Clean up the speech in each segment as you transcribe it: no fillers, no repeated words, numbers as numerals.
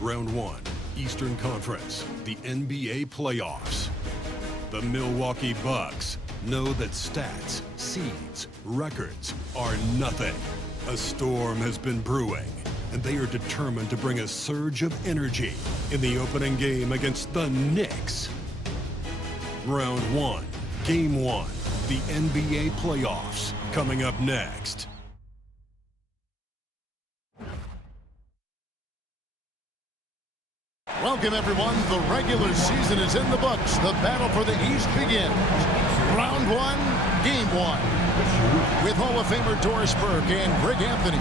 Round 1, Eastern Conference, the NBA playoffs. The Milwaukee Bucks know that stats, seeds, records are nothing. A storm has been brewing, and they are determined to bring a surge of energy in the opening game against the Knicks. Round 1, Game 1, the NBA playoffs, coming up next. Welcome, everyone. The regular season is in the books. The battle for the East begins. Round 1, Game 1. With Hall of Famer Doris Burke and Greg Anthony,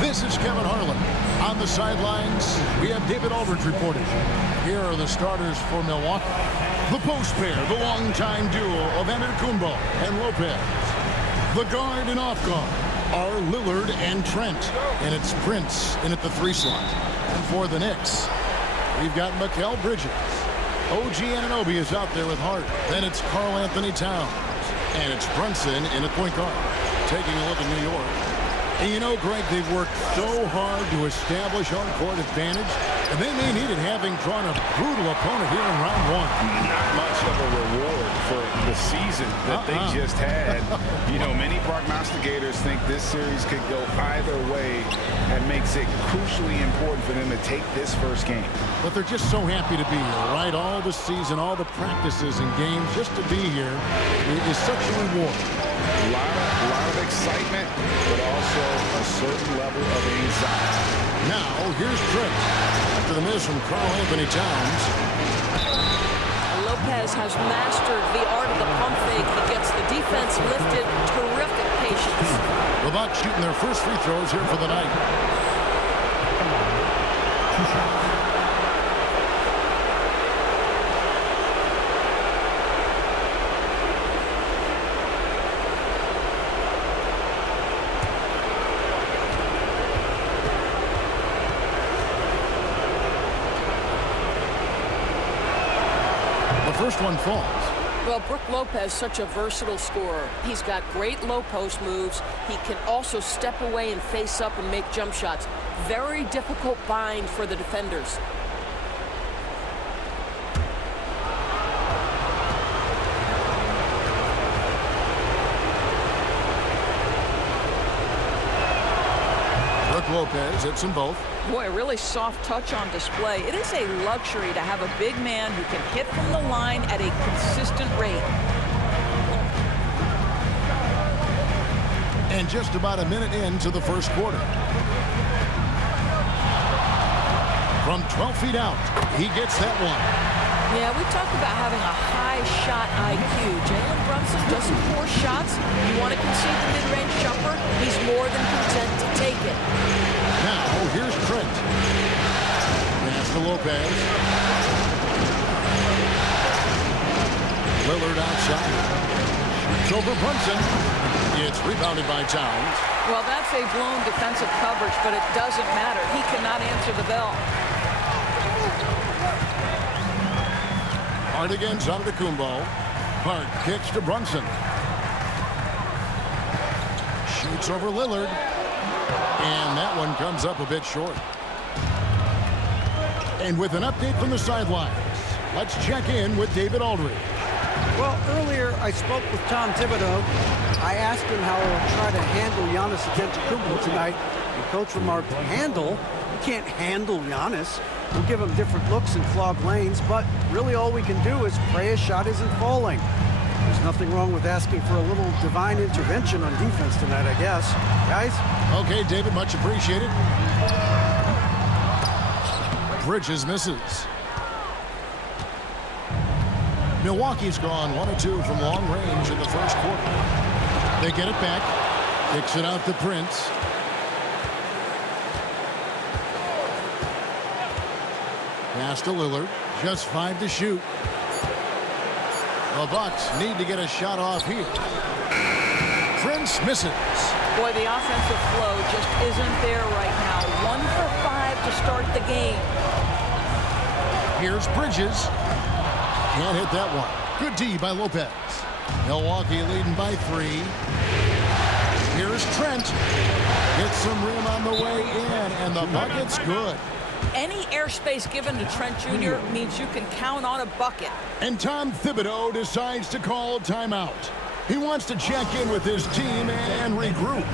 this is Kevin Harlan. On the sidelines, we have David Aldridge reporting. Here are the starters for Milwaukee. The post pair, the longtime duo of Antetokounmpo and Lopez. The guard and off guard are Lillard and Trent. And it's Prince in at the 3 slot. And for the Knicks, we've got Mikal Bridges. OG Anunoby is out there with Hart. Then it's Karl Anthony Towns. And it's Brunson in at point guard. Taking a look at New York. And you know, Greg, they've worked so hard to establish home court advantage. And they may need it, having drawn a brutal opponent here in round 1. Not much of a reward for the season that they just had. You know, many prognosticators think this series could go either way, and makes it crucially important for them to take this first game. But they're just so happy to be here, right? All the season, all the practices and games, just to be here is such a reward. A lot of excitement, but also a certain level of anxiety. Now, here's Trent. After the miss from Karl Anthony Towns. Lopez has mastered the art of the pump fake. He gets the defense lifted. Terrific patience. The Bucks shooting their first free throws here for the night. First one falls. Well, Brook Lopez, such a versatile scorer. He's got great low post moves. He can also step away and face up and make jump shots. Very difficult bind for the defenders. Brook Lopez hits them both. Boy, a really soft touch on display. It is a luxury to have a big man who can hit from the line at a consistent rate. And just about a minute into the first quarter. From 12 feet out, he gets that one. Yeah, we talked about having a high shot IQ. Jalen Brunson doesn't force shots. You want to concede the mid-range jumper, he's more than content to take it. Now, here's Trent. Pass to Lopez. Lillard outside. Shoots over Brunson. It's rebounded by Towns. Well, that's a blown defensive coverage, but it doesn't matter. He cannot answer the bell. Hart against Antetokounmpo. Hart kicks to Brunson. Shoots over Lillard. And that one comes up a bit short. And with an update from the sidelines, let's check in with David Aldridge. Well, earlier I spoke with Tom Thibodeau. I asked him how he'll try to handle Giannis Antetokounmpo tonight. And Coach remarked, handle? You can't handle Giannis. We'll give him different looks and clogged lanes, but really all we can do is pray a shot isn't falling. There's nothing wrong with asking for a little divine intervention on defense tonight, I guess. Guys? Okay, David, much appreciated. Bridges misses. Milwaukee's gone 1 of 2 from long range in the first quarter. They get it back. Kicks it out to Prince. Pass to Lillard. Just 5 to shoot. The Bucks need to get a shot off here. Prince misses. Boy, the offensive flow just isn't there right now. 1 for 5 to start the game. Here's Bridges. Can't hit that one. Good D by Lopez. Milwaukee leading by 3. Here's Trent. Gets some rim on the way in, and the bucket's good. Any airspace given to Trent Jr. means you can count on a bucket. And Tom Thibodeau decides to call timeout. He wants to check in with his team and regroup.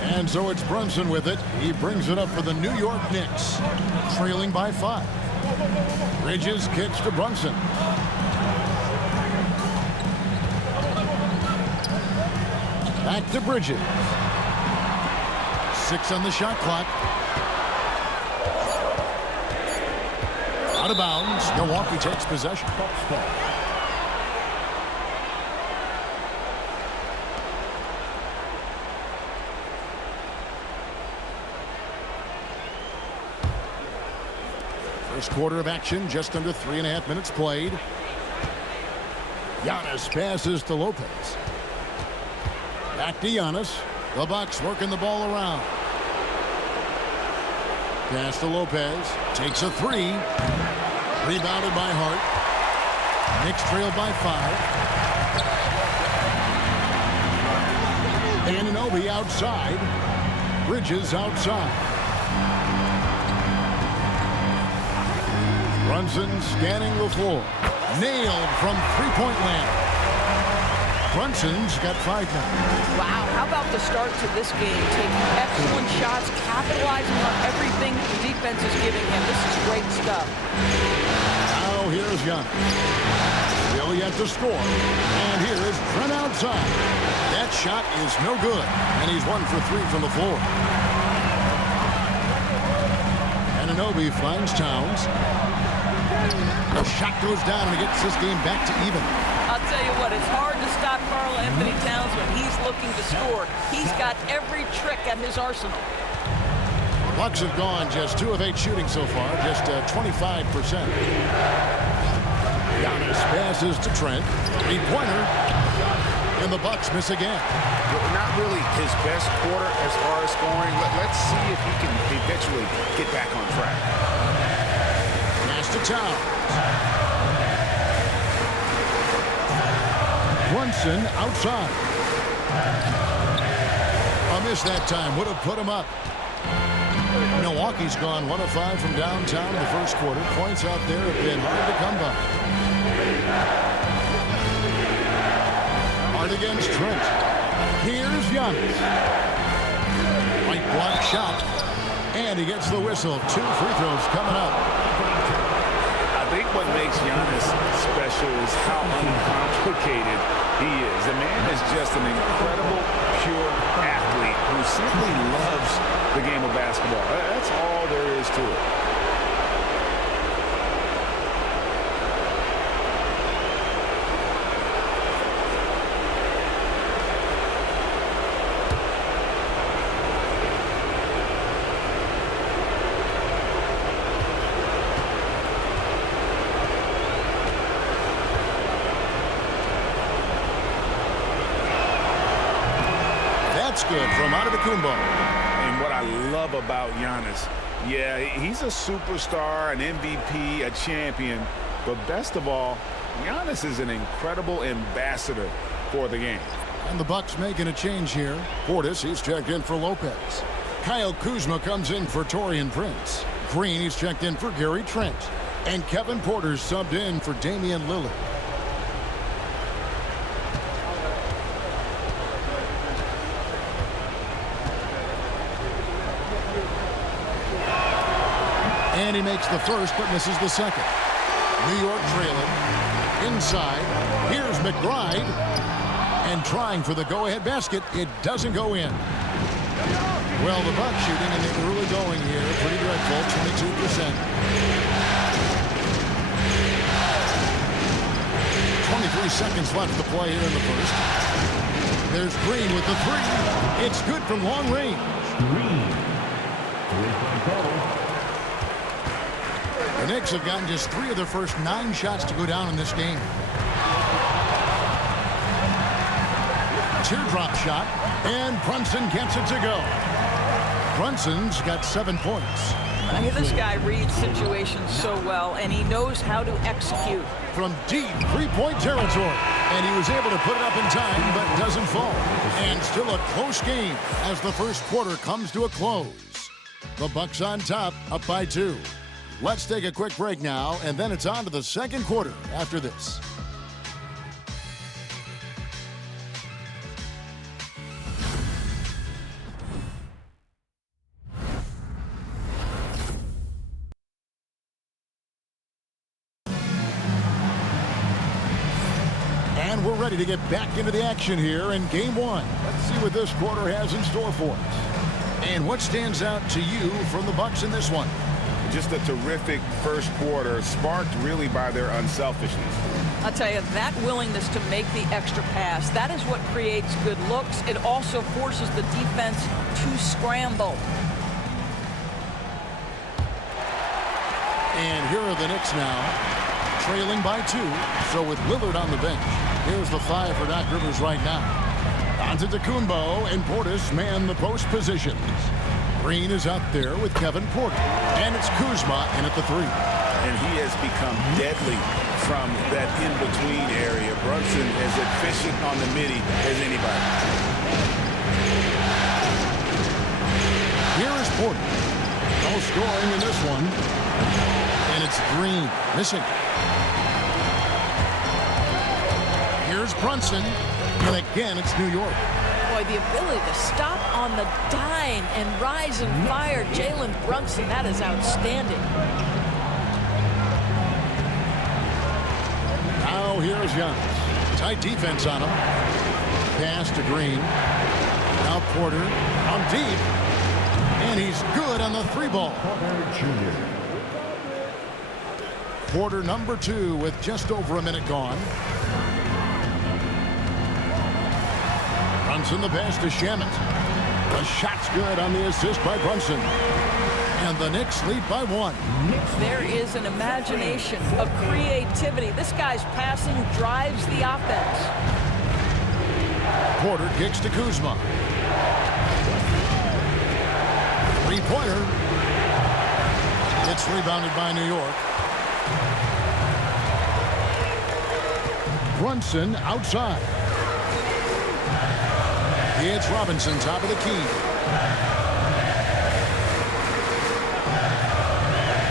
And so it's Brunson with it. He brings it up for the New York Knicks, trailing by 5. Bridges kicks to Brunson. Back to Bridges. 6 on the shot clock. Out of bounds. Milwaukee takes possession. First quarter of action, just under 3.5 minutes played. Giannis passes to Lopez. Back to Giannis. The Bucks working the ball around. Pass to Lopez. Takes a 3. Rebounded by Hart. Knicks trail by 5. Anunoby outside. Bridges outside. Brunson scanning the floor. Nailed from three-point land. Brunson's got 5 now. Wow, how about the start to this game? Taking excellent shots, capitalizing on everything the defense is giving him. This is great stuff. Now here's Giannis. Still yet to score. And here is Trent outside. That shot is no good. And he's 1 for 3 from the floor. Anunoby finds Towns. The shot goes down and it gets this game back to even. I'll tell you what, it's hard to stop Karl Anthony Towns when he's looking to score. He's got every trick at his arsenal. Bucks have gone just 2 of 8 shooting so far, just 25%. Giannis passes to Trent. 3-pointer. And the Bucks miss again. Not really his best quarter as far as scoring. Let's see if he can eventually get back on track. Pass to Towns. Brunson outside. A miss that time. Would have put him up. Milwaukee's gone 1 of 5 from downtown in the first quarter. Points out there have been hard to come by. Hard against Trent. Here's Giannis. White block shot. And he gets the whistle. 2 free throws coming up. I think what makes Giannis special is how uncomplicated he is. The man is just an incredible, pure athlete who simply loves the game of basketball. That's all there is to it. Good from Antetokounmpo. And what I love about Giannis, yeah, he's a superstar, an MVP, a champion, but best of all, Giannis is an incredible ambassador for the game. And the Bucks making a change here. Portis, he's checked in for Lopez. Kyle Kuzma comes in for Taurean Prince. Green, he's checked in for Gary Trent. And Kevin Porter's subbed in for Damian Lillard. And he makes the first, but misses the second. New York trailing. Inside. Here's McBride. And trying for the go-ahead basket. It doesn't go in. Well, the Bucks shooting in the early going here. Pretty dreadful, 22%. 23 seconds left to play here in the first. There's Green with the three. It's good from long range. The Knicks have gotten just 3 of their first 9 shots to go down in this game. Teardrop shot, and Brunson gets it to go. Brunson's got 7 points. This guy reads situations so well, and he knows how to execute. From deep three-point territory. And he was able to put it up in time, but doesn't fall. And still a close game as the first quarter comes to a close. The Bucks on top, up by 2. Let's take a quick break now, and then it's on to the second quarter after this. And we're ready to get back into the action here in Game 1. Let's see what this quarter has in store for us. And what stands out to you from the Bucks in this one? Just a terrific first quarter, sparked really by their unselfishness. I'll tell you, that willingness to make the extra pass, that is what creates good looks. It also forces the defense to scramble. And here are the Knicks now, trailing by 2. So with Lillard on the bench, here's the 5 for Doc Rivers right now. Antetokounmpo and Portis man the post positions. Green is out there with Kevin Porter. And it's Kuzma in at the 3. And he has become deadly from that in-between area. Brunson is efficient on the midi as anybody. Here is Porter. No scoring in this one. And it's Green missing. Here's Brunson. And again, it's New York. Boy, the ability to stop on the dime and rise and fire Jalen Brunson, that is outstanding. Now here's Giannis. Tight defense on him. Pass to Green. Now Porter on deep. And he's good on the 3-ball. Porter number 2 with just over a minute gone. Brunson the pass to Shamet. The shot's good on the assist by Brunson. And the Knicks lead by 1. There is an imagination, a creativity. This guy's passing drives the offense. Porter kicks to Kuzma. 3-pointer. It's rebounded by New York. Brunson outside. It's Robinson, top of the key.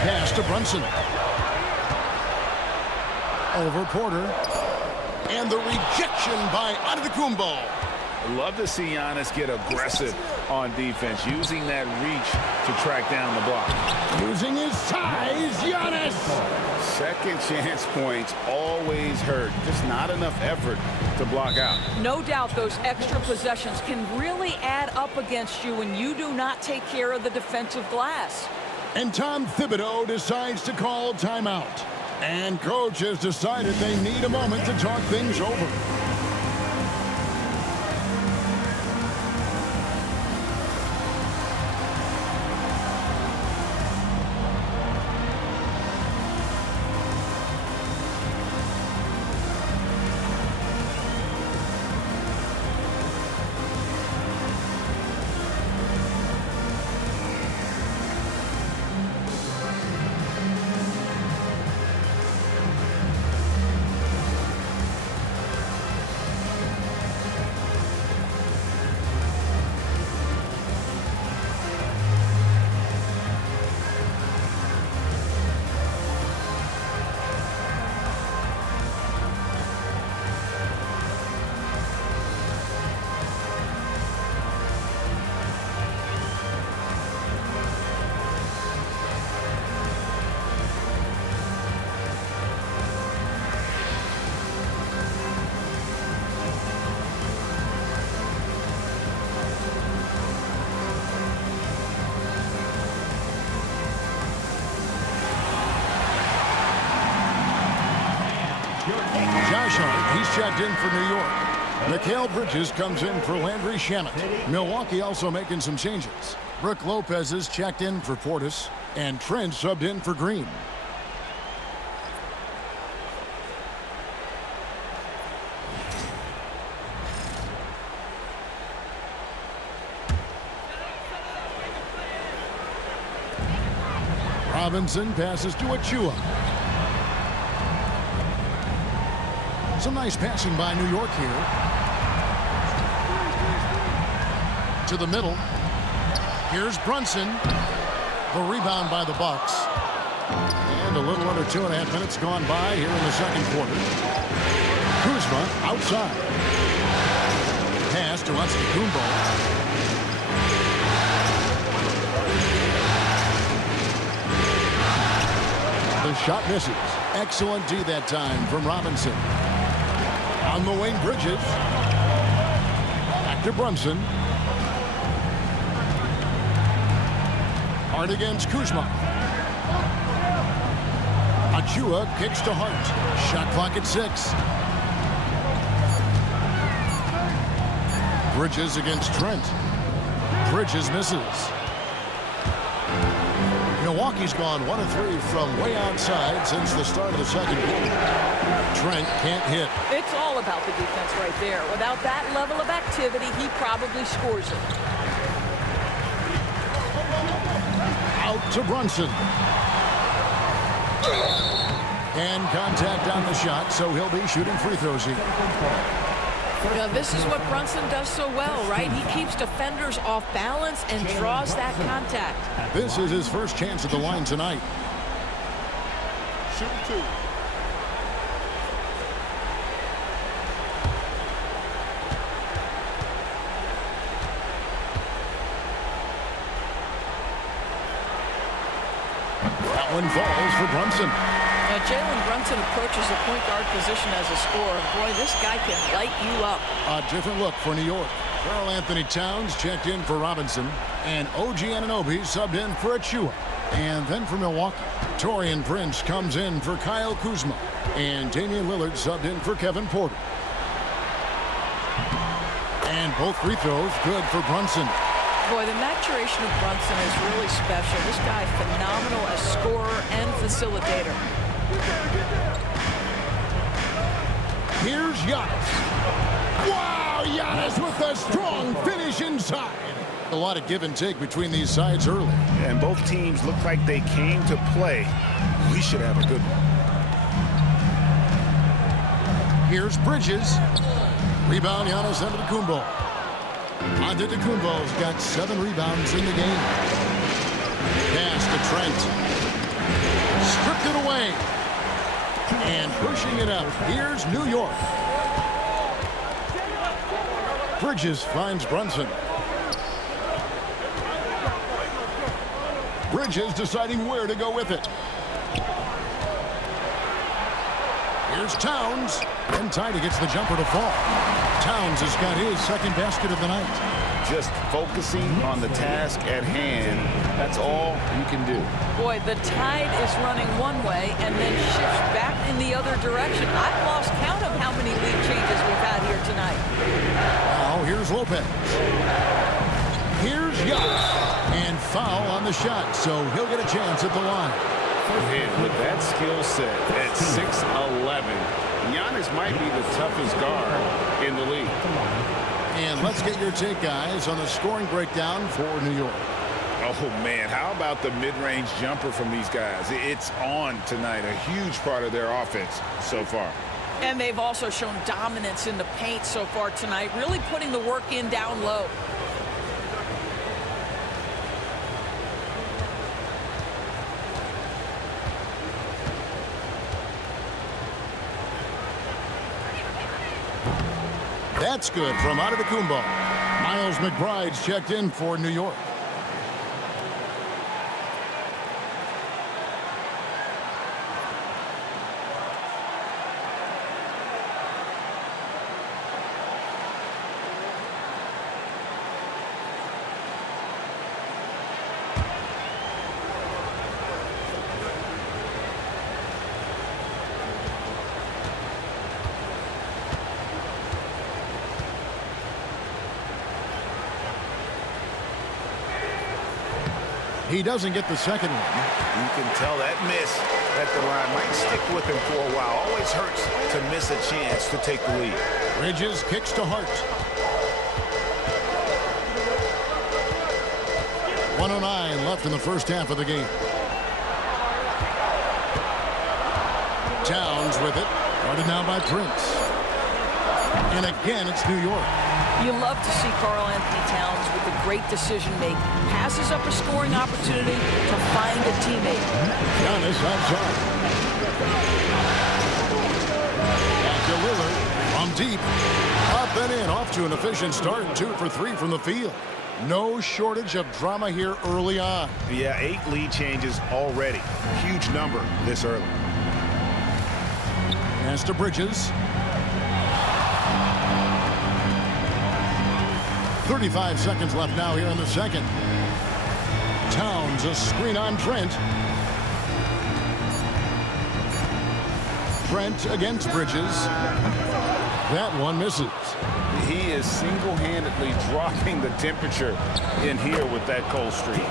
Pass to Brunson. Over Porter. And the rejection by Antetokounmpo. Love to see Giannis get aggressive on defense, using that reach to track down the block. Using his size, Giannis! Second chance points always hurt. Just not enough effort to block out. No doubt those extra possessions can really add up against you when you do not take care of the defensive glass. And Tom Thibodeau decides to call timeout. And coach has decided they need a moment to talk things over. Marshall, he's checked in for New York. Mikal Bridges comes in for Landry Shamet. Milwaukee also making some changes. Brook Lopez is checked in for Portis, and Trent subbed in for Green. Robinson passes to Achua. Some nice passing by New York here. To the middle. Here's Brunson. The rebound by the Bucks. And a little under 2.5 minutes gone by here in the second quarter. Kuzma outside. Pass to Antetokounmpo. The shot misses. Excellent D that time from Robinson. On the wing, Bridges. Back to Brunson. Hart against Kuzma. Achua kicks to Hart. Shot clock at 6. Bridges against Trent. Bridges misses. Milwaukee's gone 1 of 3 from way outside since the start of the second quarter. Trent can't hit. It's all about the defense right there. Without that level of activity, he probably scores it. Out to Brunson. And contact on the shot, so he'll be shooting free throws here. Now, this is what Brunson does so well, right? He keeps defenders off balance and draws that contact. This is his first chance at the line tonight. Shoot 2. That one falls for Brunson. Now, Jalen Brunson approaches the point guard position as a scorer. Boy, this guy can light you up. A different look for New York. Karl Anthony Towns checked in for Robinson. And OG Anunoby subbed in for Achua. And then for Milwaukee, Taurean Prince comes in for Kyle Kuzma. And Damian Lillard subbed in for Kevin Porter. And both free throws good for Brunson. Boy, the maturation of Brunson is really special. This guy phenomenal as scorer and facilitator. Here's Giannis. Wow, Giannis with a strong finish inside. A lot of give and take between these sides early. And both teams look like they came to play. We should have a good one. Here's Bridges. Rebound, Giannis Antetokounmpo. Antetokounmpo's got 7 rebounds in the game. Pass to Trent. Stripped it away. And pushing it up. Here's New York. Bridges finds Brunson. Bridges deciding where to go with it. Here's Towns. And Tidy gets the jumper to fall. Towns has got his second basket of the night. Just focusing on the task at hand. That's all you can do. Boy, the tide is running one way and then shifts back in the other direction. I've lost count of how many lead changes we've had here tonight. Now here's Lopez. Here's Giannis. And foul on the shot, so he'll get a chance at the line. And with that skill set at 6'11", Giannis might be the toughest guard in the league. And let's get your take, guys, on the scoring breakdown for New York. Oh, man, how about the mid-range jumper from these guys? It's on tonight, a huge part of their offense so far. And they've also shown dominance in the paint so far tonight, really putting the work in down low. That's good from Antetokounmpo. Miles McBride's checked in for New York. He doesn't get the second one. You can tell that miss at the line might stick with him for a while. Always hurts to miss a chance to take the lead. Bridges kicks to Hart. 1:09 left in the first half of the game. Towns with it. Guarded now by Prince. And again, it's New York. You love to see Karl Anthony Towns with the great decision-making. Passes up a scoring opportunity to find a teammate. Giannis outside. Back to Lillard from deep. Up and in. Off to an efficient start. 2 for 3 from the field. No shortage of drama here early on. Yeah, 8 lead changes already. Huge number this early. Pass to Bridges. 35 seconds left now here in the second. Towns, a screen on Trent. Trent against Bridges. That one misses. He is single-handedly dropping the temperature in here with that cold streak.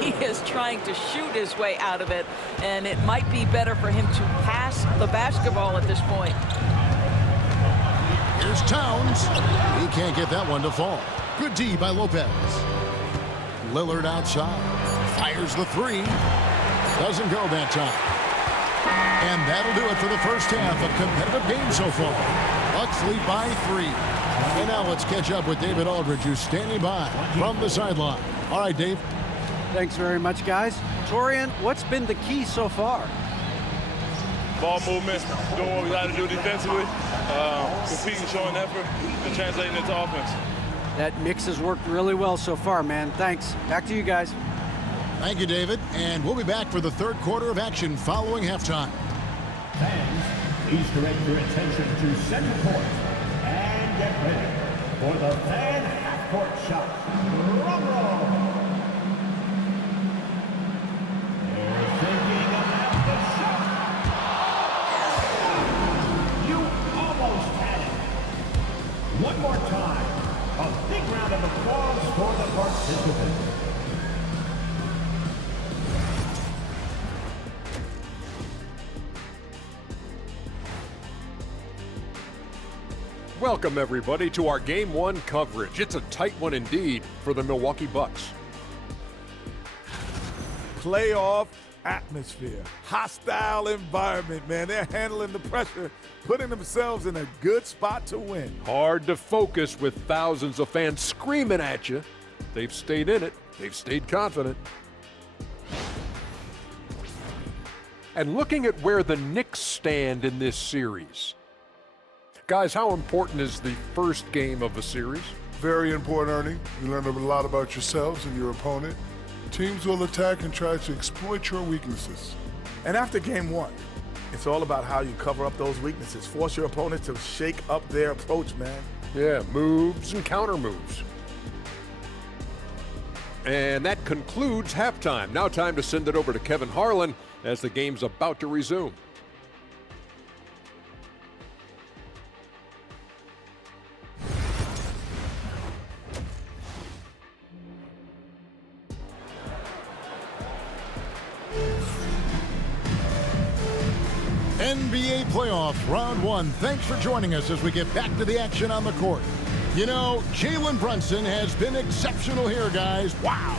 He is trying to shoot his way out of it, and it might be better for him to pass the basketball at this point. Here's Towns. He can't get that one to fall. Good D by Lopez. Lillard outside. Fires the 3. Doesn't go that time. And that'll do it for the first half. A competitive game so far. Bucks lead by 3. And now let's catch up with David Aldridge, who's standing by from the sideline. All right, Dave. Thanks very much, guys. Torian, what's been the key so far? Ball movement, doing what we got to do defensively, competing, showing effort, and translating into offense. That mix has worked really well so far, man. Thanks. Back to you guys. Thank you, David. And we'll be back for the third quarter of action following halftime. Fans, please direct your attention to center court and get ready for the fan half-court shot. Drum roll. They're thinking about the shot. You almost had it. One more time. A big round of applause for the participants. Welcome, everybody, to our Game 1 coverage. It's a tight one indeed for the Milwaukee Bucks. Playoff atmosphere, hostile environment, man. They're handling the pressure, putting themselves in a good spot to win. Hard to focus with thousands of fans screaming at you. They've stayed in it. They've stayed confident. And looking at where the Knicks stand in this series. Guys, how important is the first game of the series? Very important, Ernie. You learn a lot about yourselves and your opponent. Teams will attack and try to exploit your weaknesses. And after game 1, it's all about how you cover up those weaknesses. Force your opponent to shake up their approach, man. Yeah, moves and counter moves. And that concludes halftime. Now time to send it over to Kevin Harlan as the game's about to resume. NBA playoffs, round 1. Thanks for joining us as we get back to the action on the court. You know, Jalen Brunson has been exceptional here, guys. Wow.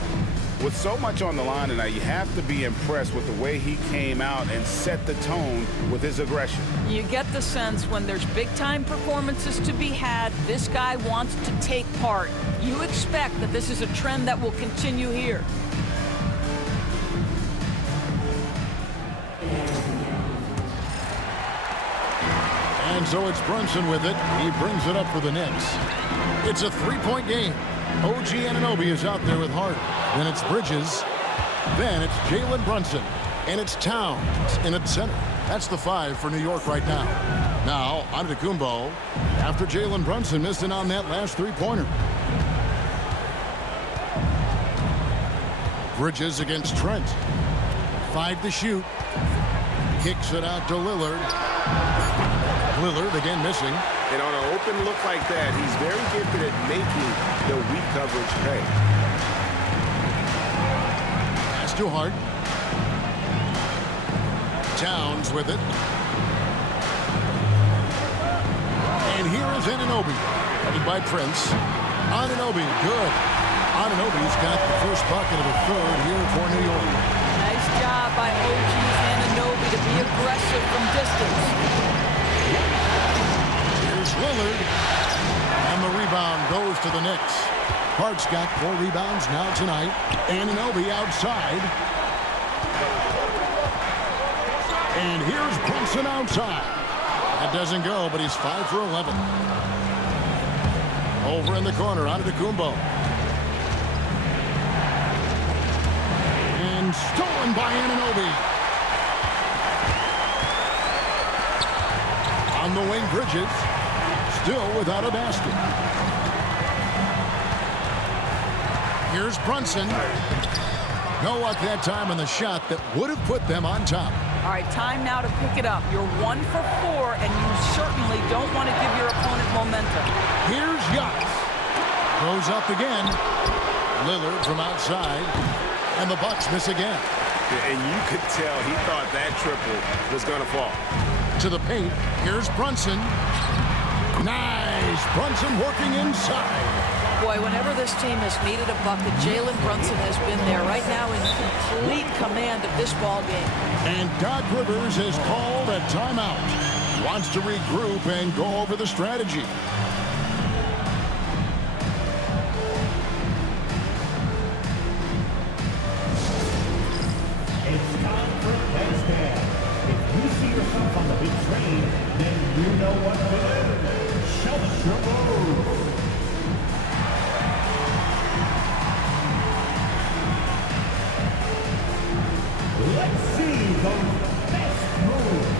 With so much on the line tonight, you have to be impressed with the way he came out and set the tone with his aggression. You get the sense when there's big-time performances to be had, this guy wants to take part. You expect that this is a trend that will continue here. And so it's Brunson with it. He brings it up for the Knicks. It's a 3-point game. OG Anunoby is out there with Hart. Then it's Bridges. Then it's Jalen Brunson. And it's Towns in at center. That's the 5 for New York right now. Now, Antetokounmpo after Jalen Brunson missed it on that last 3-pointer. Bridges against Trent. 5 to shoot. Kicks it out to Lillard. Lillard again missing. And on an open look like that, he's very gifted at making the weak coverage pay. Duhart. Towns with it. And here is Anunoby. Headed by Prince. Anunoby, good. Anunoby's got the first bucket of the third here for New York. Nice job by OG Anunoby to be aggressive from distance. Here's Lillard. And the rebound goes to the Knicks. Hart's got 4 rebounds now tonight. Anunoby outside. And here's Brunson outside. That doesn't go, but he's 5 for 11. Over in the corner, Antetokounmpo. And stolen by Anunoby. On the wing, Bridges. Still without a basket. Here's Brunson. No luck that time on the shot that would have put them on top. All right, time now to pick it up. You're 1 for 4, and you certainly don't want to give your opponent momentum. Here's Giannis. Goes up again. Lillard from outside. And the Bucks miss again. Yeah, and you could tell he thought that triple was going to fall. To the paint. Here's Brunson. Nice. Brunson working inside. Boy, whenever this team has needed a bucket, Jalen Brunson has been there right now in complete command of this ball game. And Doc Rivers has called a timeout. Wants to regroup and go over the strategy. It's time for a headstand. If you see yourself on the big screen, then you know what to do. Show us your move. Let's see those best moves.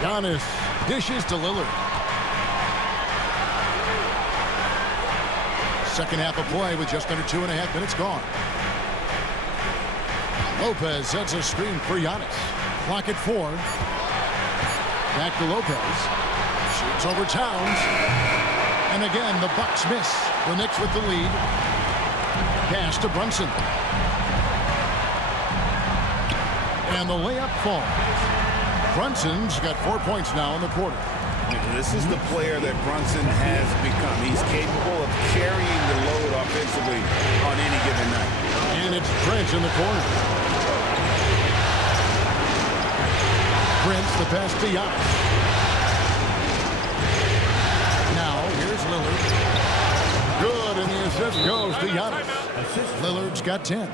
Giannis dishes to Lillard. Second half of play with just under 2.5 minutes gone. Lopez sets a screen for Giannis. Clock at 4. Back to Lopez. Shoots over Towns. And again, the Bucks miss. The Knicks with the lead. Pass to Brunson. And the layup falls. Brunson's got 4 points now in the quarter. This is the player that Brunson has become. He's capable of carrying the load offensively on any given night. And it's Prince in the corner. Prince, the pass to Giannis. Now, here's Lillard. Good, and the assist goes to Giannis. Lillard's got 10.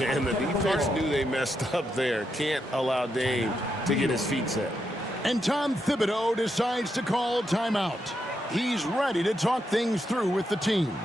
And the defense knew they messed up there. Can't allow Dame to get his feet set. And Tom Thibodeau decides to call timeout. He's ready to talk things through with the team.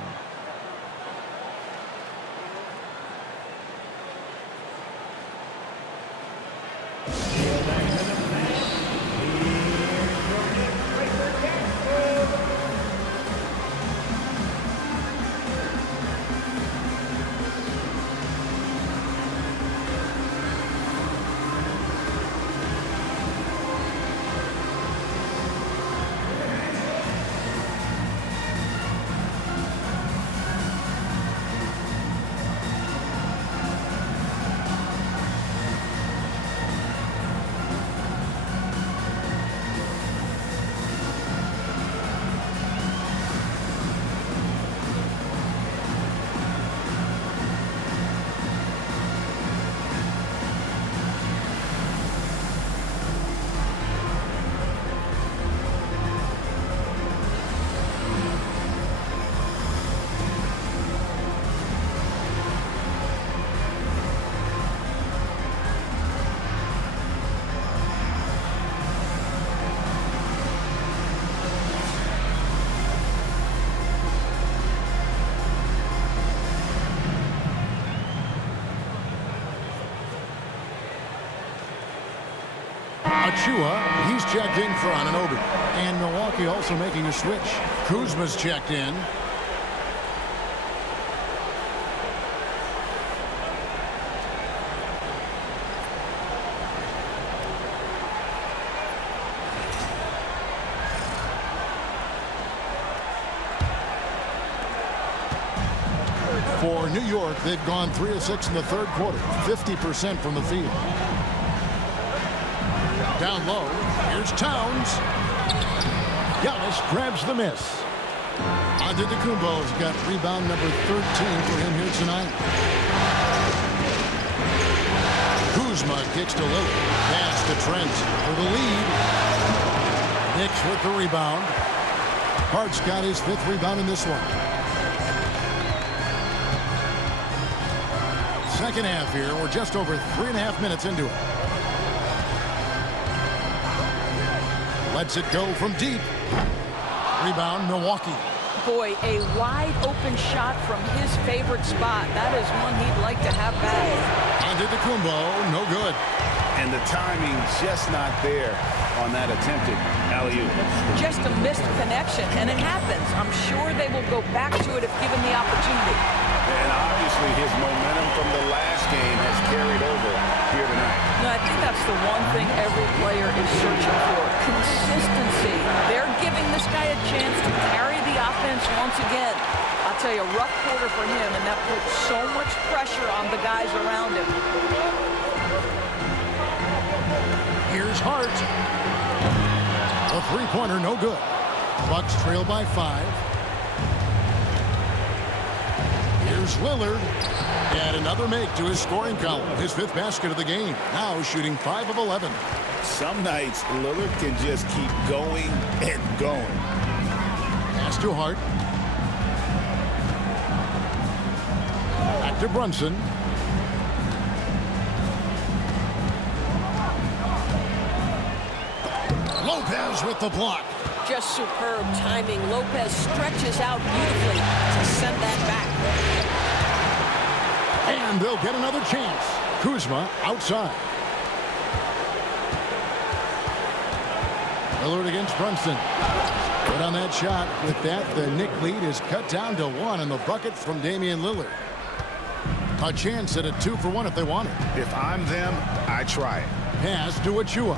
Achua, he's checked in for Anunoby. And Milwaukee also making a switch. Kuzma's checked in. For New York, they've gone 3 of 6 in the third quarter, 50% from the field. Down low, here's Towns. Giannis grabs the miss. Antetokounmpo's got rebound number 13 for him here tonight. Kuzma kicks to Lillard. Pass to Trent for the lead. Knicks with the rebound. Hart's got his 5th rebound in this one. Second half here. We're just over 3.5 minutes into it. Lets it go from deep. Rebound, Milwaukee. Boy, a wide open shot from his favorite spot. That is one he'd like to have back. Antetokounmpo, no good. And the timing just not there on that attempted alley-oop. Just a missed connection, and it happens. I'm sure they will go back to it if given the opportunity. And obviously his momentum from the last game has carried over here tonight. No, I think that's the one thing every player is searching for. Consistency. They're giving this guy a chance to carry the offense once again. I'll tell you, a rough quarter for him, and that puts so much pressure on the guys around him. Here's Hart. A three-pointer, no good. Bucks trail by 5. Here's Lillard. And another make to his scoring column. His 5th basket of the game. Now shooting 5 of 11. Some nights, Lillard can just keep going and going. Pass to Hart. Back to Brunson. Lopez with the block. Just superb timing. Lopez stretches out beautifully to send that back. And they'll get another chance. Kuzma outside. Lillard against Brunson. Good on that shot. With that, the Knick lead is cut down to 1 in the bucket from Damian Lillard. A chance at a 2-for-1 if they want it. If I'm them, I try it. Pass to Achua.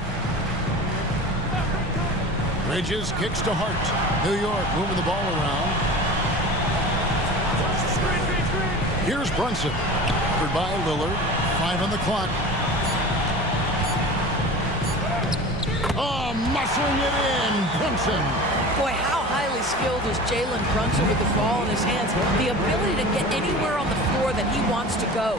Bridges kicks to Hart. New York moving the ball around. Here's Brunson. Covered by Lillard. 5 on the clock. Oh, muscling it in. Brunson. Boy, how highly skilled is Jalen Brunson with the ball in his hands. The ability to get anywhere on the floor that he wants to go.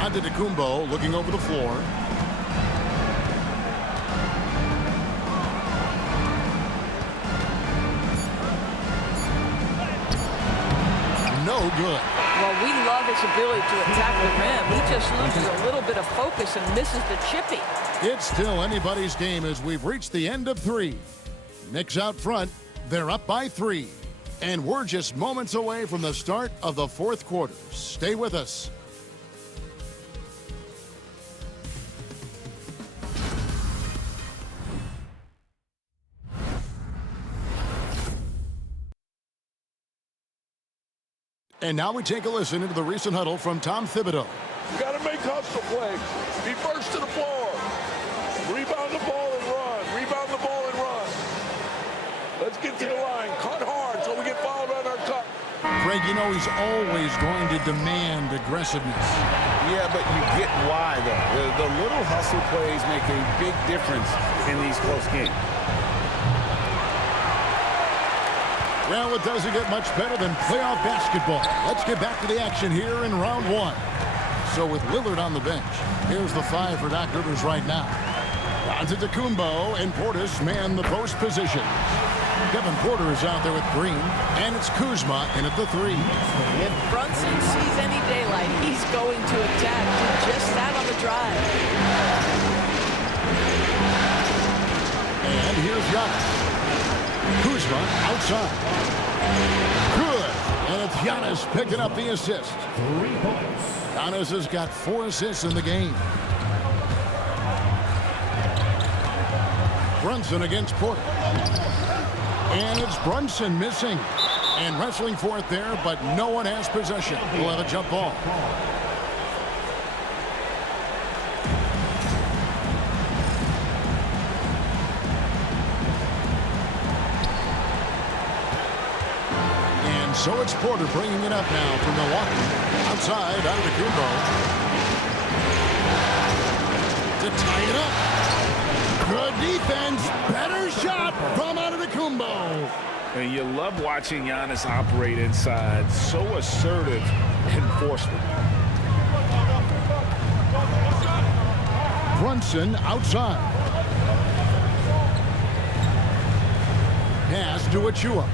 Antetokounmpo looking over the floor. No good. Well, we love his ability to attack the rim. He just loses a little bit of focus and misses the chippy. It's still anybody's game as we've reached the end of 3. Knicks out front. They're up by 3. And we're just moments away from the start of the 4th quarter. Stay with us. And now we take a listen into the recent huddle from Tom Thibodeau. You got to make hustle plays. Be first to the floor. Rebound the ball and run. Rebound the ball and run. Let's get to the line. Cut hard so we get fouled on our cut. Greg, you know he's always going to demand aggressiveness. Yeah, but you get why, though. The little hustle plays make a big difference in these close games. Well, it doesn't get much better than playoff basketball. Let's get back to the action here in round 1. So with Lillard on the bench, here's the 5 for Doc Rivers right now. Antetokounmpo and Portis man the post position. Kevin Porter is out there with Green, and it's Kuzma in at the 3. If Brunson sees any daylight, he's going to attack. Do just that on the drive. And here's Giannis. Kuzma outside. Good. And it's Giannis picking up the assist. 3 points. Giannis has got 4 assists in the game. Brunson against Porter. And it's Brunson missing. And wrestling for it there, but no one has possession. We'll have a jump ball. And so it's Porter bringing it up now for Milwaukee. Outside, out of the Kumbo. To tie it up. Good defense. Better shot from out of the Kumbo. And you love watching Giannis operate inside. So assertive and forceful. Brunson outside. Pass to Achua.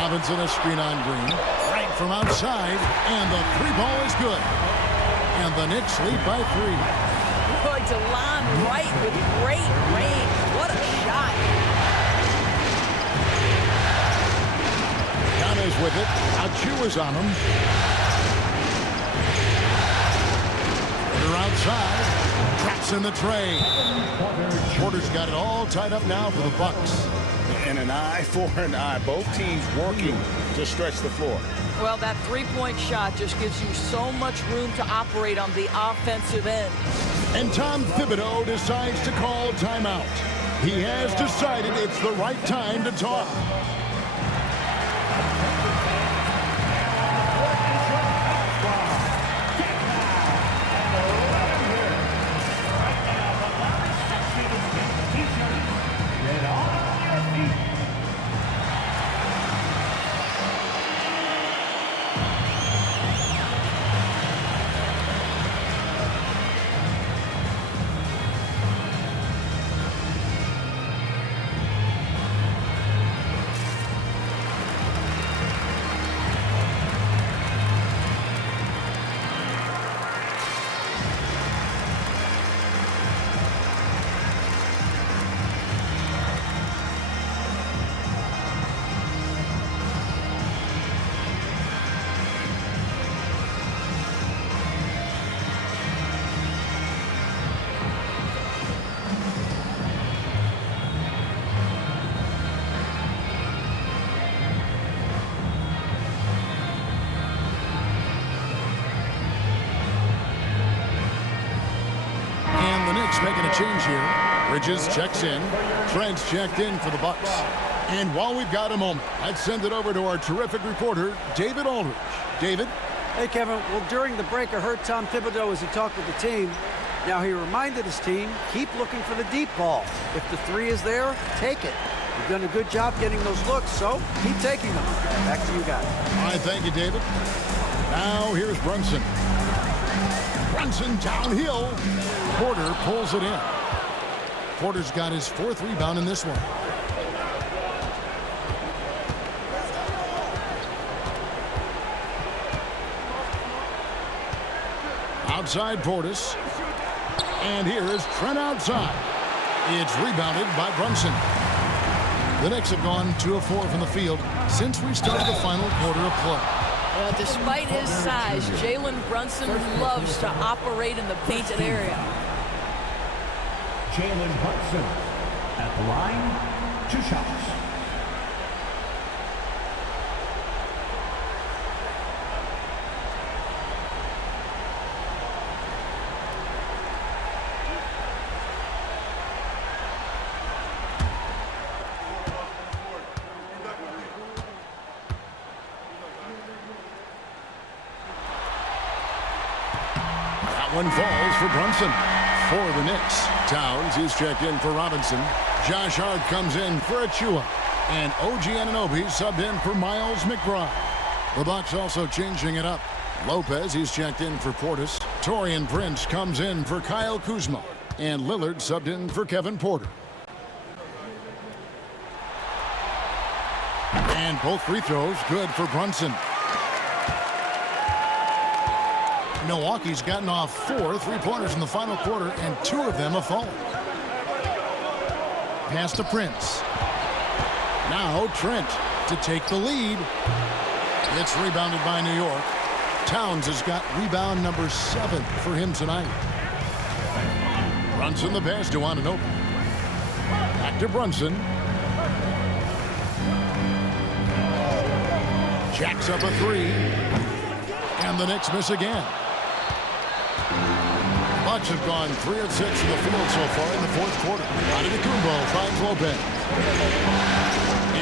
Robinson a screen on Green. Right from outside. And the three ball is good. And the Knicks lead by 3. Boy, DeLon Wright with great range. What a shot. Giannis with it. Achua's on him. Porter outside. Traps in the tray. Porter's got it all tied up now for the Bucks. And an eye for an eye. Both teams working to stretch the floor. Well, that three-point shot just gives you so much room to operate on the offensive end. And Tom Thibodeau decides to call timeout. He has decided it's the right time to talk. Making a change here. Bridges checks in. Trent's checked in for the Bucks. And while we've got a moment, let's send it over to our terrific reporter, David Aldridge. David? Hey, Kevin. Well, during the break, I heard Tom Thibodeau as he talked with the team. Now, he reminded his team, keep looking for the deep ball. If the three is there, take it. You've done a good job getting those looks, so keep taking them. Back to you guys. All right, thank you, David. Now, here's Brunson. Brunson downhill. Porter pulls it in. Porter's got his 4th rebound in this one. Outside Portis. And here is Trent outside. It's rebounded by Brunson. The Knicks have gone 2 of 4 from the field since we started the final quarter of play. Well, despite his size, Jalen Brunson loves to operate in the painted area. Jalen Brunson at the line, 2 shots. One falls for Brunson. For the Knicks, Towns is checked in for Robinson. Josh Hart comes in for Achua. And OG Anunoby subbed in for Miles McBride. The Bucks also changing it up. Lopez, he's checked in for Portis. Taurean Prince comes in for Kyle Kuzma. And Lillard subbed in for Kevin Porter. And both free throws good for Brunson. Milwaukee's gotten off 4 3-pointers in the final quarter, and 2 of them have fallen. Pass to Prince. Now Trent to take the lead. It's rebounded by New York. Towns has got rebound number 7 for him tonight. Brunson the pass to Anunoby. Back to Brunson. Jacks up a three. And the Knicks miss again. Bucks have gone 3 of 6 in the field so far in the fourth quarter. Antetokounmpo finds Lopez.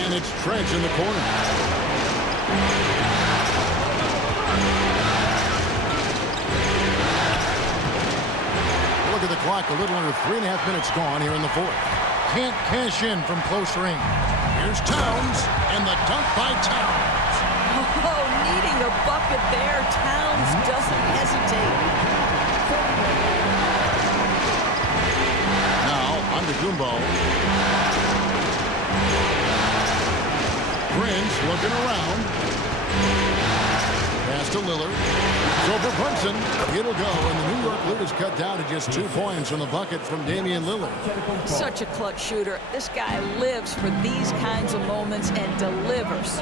And it's Trent in the corner. Look at the clock, a little under 3.5 minutes gone here in the fourth. Can't cash in from close range. Here's Towns, and the dunk by Towns. Oh, needing a bucket there. Towns doesn't hesitate. Now, Antetokounmpo. Prince looking around. Pass to Lillard. So for Brunson, it'll go, and the New York lead is cut down to just 2 points from the bucket from Damian Lillard. Such a clutch shooter. This guy lives for these kinds of moments and delivers.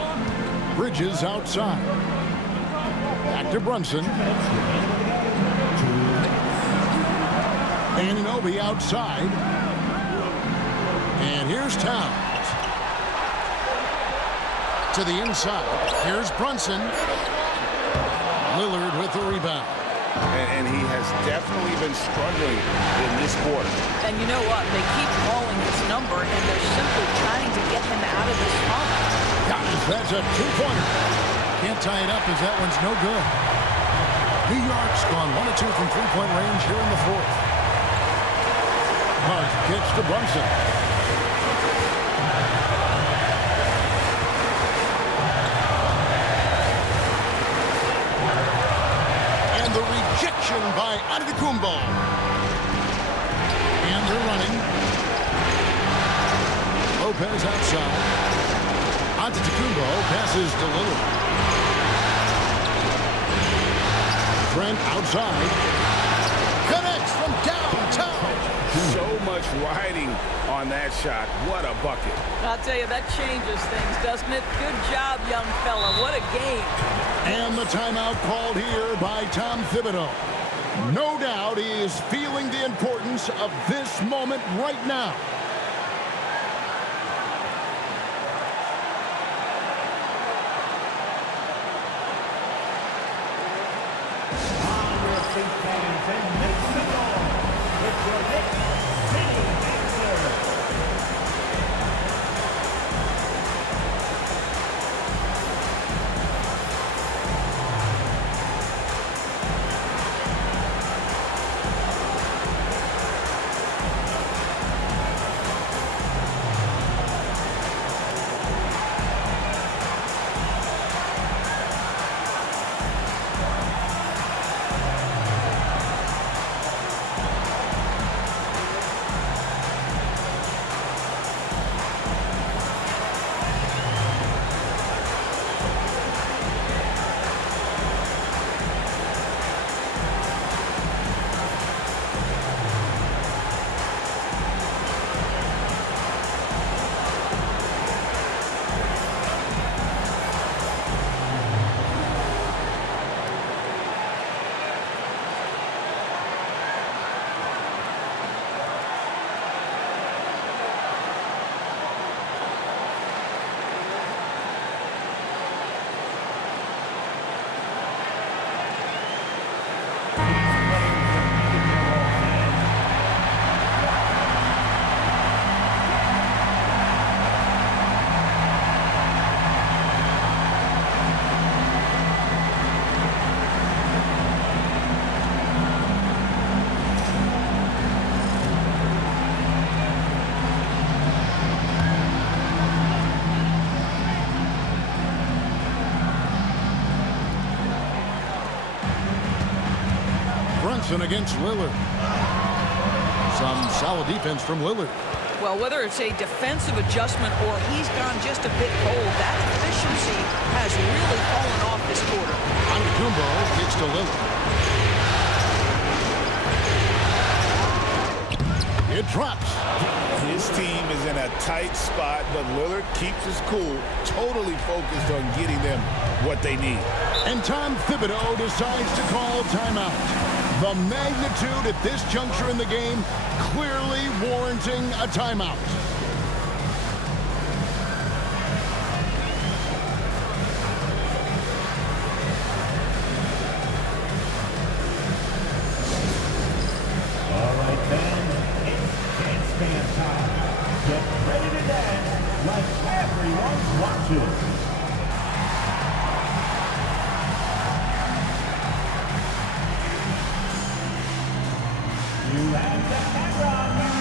Bridges outside. Back to Brunson. Anunoby outside. And here's Towns. To the inside. Here's Brunson. Lillard with the rebound. And he has definitely been struggling in this quarter. And you know what? They keep calling his number, and they're simply trying to get him out of this funk. That's a 2-pointer. Can't tie it up as that one's no good. New York's gone 1 of 2 from 3-point range here in the fourth. Hart kicks to Brunson. And the rejection by Antetokounmpo. And they're running. Lopez outside. Antetokounmpo passes to Lillard. Trent outside. Connects from downtown. So much riding on that shot. What a bucket. I'll tell you, that changes things, doesn't it? Good job, young fella. What a game. And the timeout called here by Tom Thibodeau. No doubt he is feeling the importance of this moment right now. Against Lillard. Some solid defense from Lillard. Well, whether it's a defensive adjustment or he's gone just a bit cold, that efficiency has really fallen off this quarter. Antetokounmpo gets to Lillard. It drops. His team is in a tight spot, but Lillard keeps his cool, totally focused on getting them what they need. And Tom Thibodeau decides to call timeout. The magnitude at this juncture in the game clearly warranting a timeout. All right, fans, it's dance band time. Get ready to dance like everyone's watching. You have the camera on you.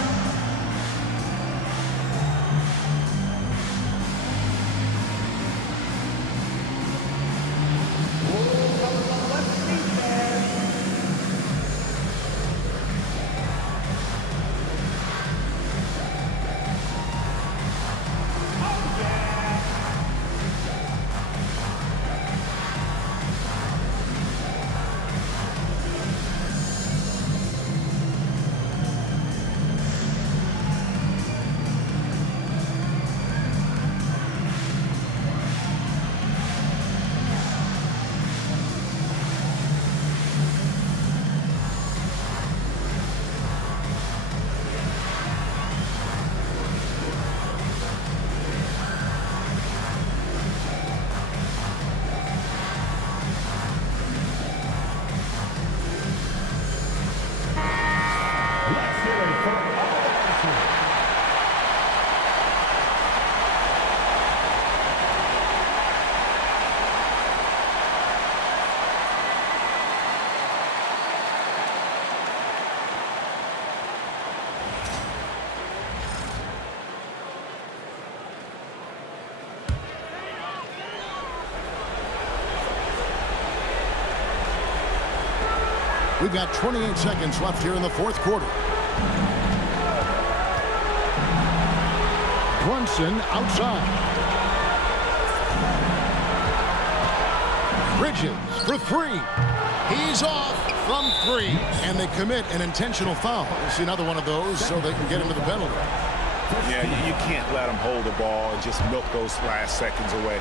We've got 28 seconds left here in the fourth quarter. Brunson outside. Bridges for three. He's off from three. And they commit an intentional foul. It's another one of those so they can get into the penalty. Yeah, you can't let them hold the ball and just milk those last seconds away.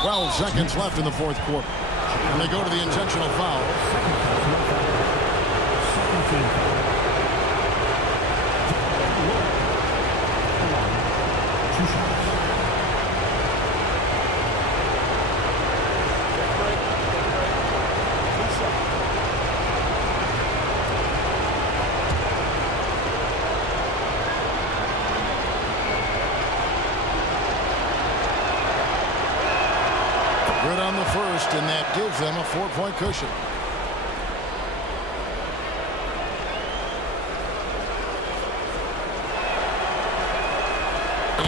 12 seconds left in the fourth quarter. And they go to the intentional foul. Good on the first, and that gives them a 4-point cushion.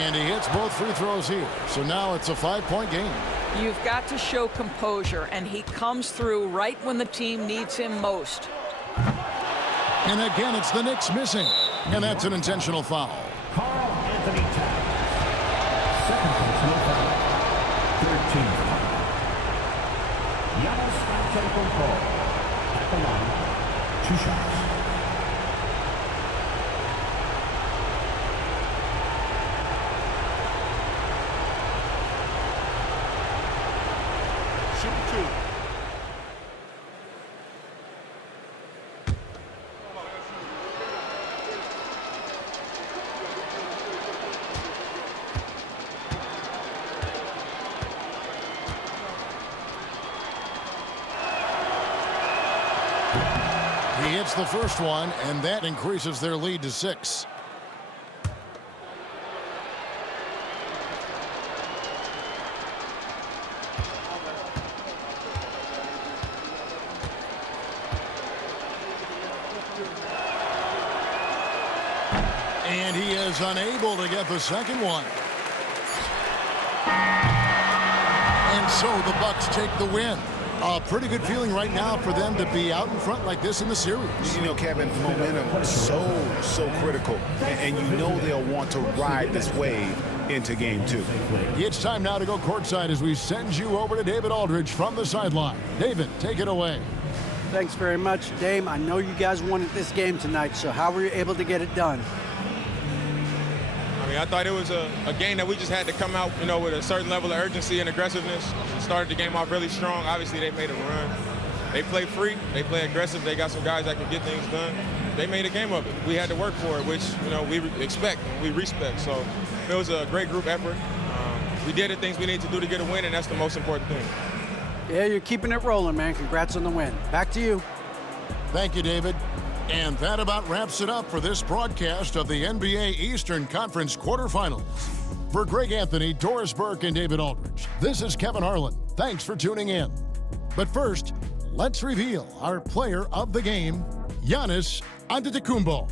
And he hits both free throws here. So now it's a 5-point game. You've got to show composure, and he comes through right when the team needs him most. And again, it's the Knicks missing. And that's an intentional foul. Carl Anthony Towns. Second personal foul. 13th foul. Giannis Antetokounmpo at the line. 2 shots. Shoot two. He hits the first one, and that increases their lead to 6. And he is unable to get the second one. And so the Bucks take the win. A pretty good feeling right now for them to be out in front like this in the series. You know, Kevin, momentum is so critical. And you know they'll want to ride this wave into game 2. It's time now to go courtside as we send you over to David Aldridge from the sideline. David, take it away. Thanks very much, Dame. I know you guys wanted this game tonight, so how were you able to get it done? I mean, I thought it was a game that we just had to come out, you know, with a certain level of urgency and aggressiveness. We started the game off really strong. Obviously, they made a run. They play free. They play aggressive. They got some guys that can get things done. They made a game of it. We had to work for it, which, you know, we expect and we respect. So it was a great group effort. We did the things we need to do to get a win, and that's the most important thing. Yeah, you're keeping it rolling, man. Congrats on the win. Back to you. Thank you, David. And that about wraps it up for this broadcast of the NBA Eastern Conference quarterfinals. For Greg Anthony, Doris Burke, and David Aldridge, this is Kevin Harlan. Thanks for tuning in. But first, let's reveal our player of the game, Giannis Antetokounmpo.